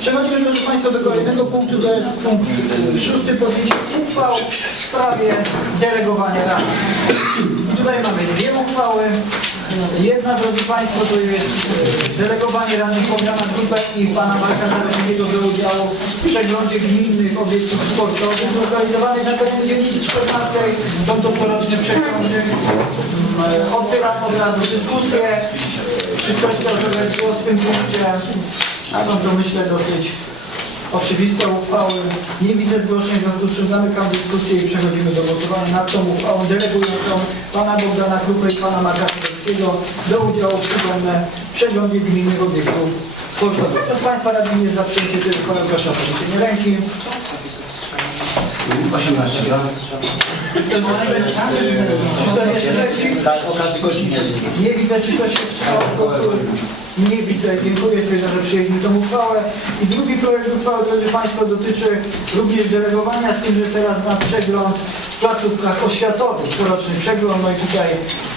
Przechodzimy proszę Państwa do kolejnego punktu, to jest punkt szósty, podjęcie uchwał w sprawie delegowania rady. I tutaj mamy dwie uchwały. Jedna, drodzy Państwo, to jest y, delegowanie radnych Bogdana Grupę i Pana Marka Zarobiego do udziału w przeglądzie gminnych obiektów sportowych zlokalizowanych na terenie dzielnicy 14. Są to coroczne przeglądy. Y, Otwieram od razu dyskusję. Czy ktoś chce zabrać głos w tym punkcie? A są to myślę dosyć oczywiste uchwały. Nie widzę zgłoszeń, w związku z czym zamykam dyskusję i przechodzimy do głosowania nad tą uchwałą delegującą pana Bogdana Krupę i pana Marka Szyderskiego do udziału w przypomnę przeglądzie gminnych obiektów sportowych. Kto z Państwa radnych jest za przyjęciem tej uchwały? Proszę o podniesienie ręki. 18 za. Czy to jest przeciw? Tak. Nie widzę, czy ktoś się wstrzymał. Nie widzę, dziękuję, stwierdzam, że przyjęliśmy tę uchwałę. I drugi projekt uchwały, drodzy Państwo, dotyczy również delegowania, z tym, że teraz na przegląd w placówkach oświatowych, coroczny przegląd, no i tutaj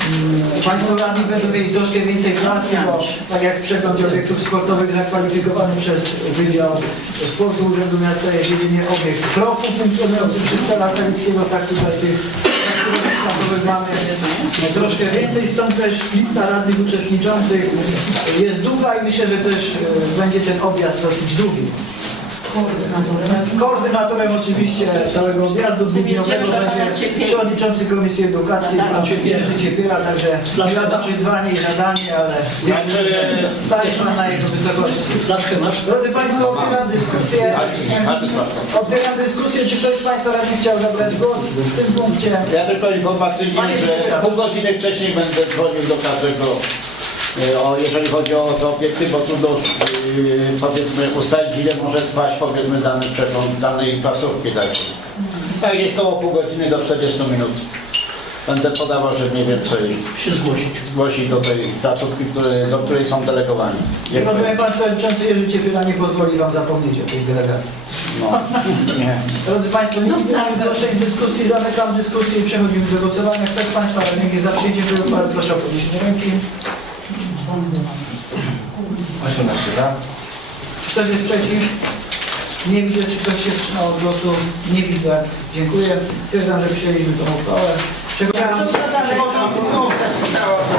mm, Państwo radni będą mieli troszkę więcej pracy, bo tak jak w przeglądzie obiektów sportowych zakwalifikowany przez Wydział Sportu Urzędu Miasta jest jedynie obiekt. Profu funkcjonujący przy Stella Sawickiego, tak tutaj tych Światowych mamy troszkę więcej, stąd też lista radnych uczestniczących jest długa i myślę, że też e, będzie ten objazd dosyć długi. Koordynatorem. Oczywiście całego objazdu dwudniowego będzie przewodniczący Komisji Edukacji, pan Jerzy Ciepiela, także nie lada wyzwanie i zadanie, ale staje pan na jego wysokości. Drodzy Państwo, otwieram dyskusję. Otwieram dyskusję, czy ktoś z Państwa radnych chciał zabrać głos w tym punkcie? Ja tylko informacyjnie, że pół godziny wcześniej będę dzwonił do każdego, o, jeżeli chodzi o te obiekty, bo trudno e, powiedzmy ustalić ile może trwać powiedzmy dany przegląd danej placówki. Tak. tak jest około pół godziny do 40 minut. Będę podawał, że mniej więcej Się zgłosić. zgłosić do tej placówki, które, do której są delegowani. Dziękuję. Rozumiem, Pan Przewodniczący Jerzy Ciepiela nie pozwoli Wam zapomnieć o tej delegacji. No. Nie. Drodzy Państwo, nie widzę zgłoszeń dyskusji, zamykam dyskusję i przechodzimy do głosowania. Kto z Państwa radnych jest za uchwały, proszę o podniesienie ręki. 18 za. Ktoś jest przeciw? Nie widzę, czy ktoś się wstrzymał od głosu. Nie widzę. Dziękuję. Stwierdzam, że przyjęliśmy tą uchwałę. Przechodzimy...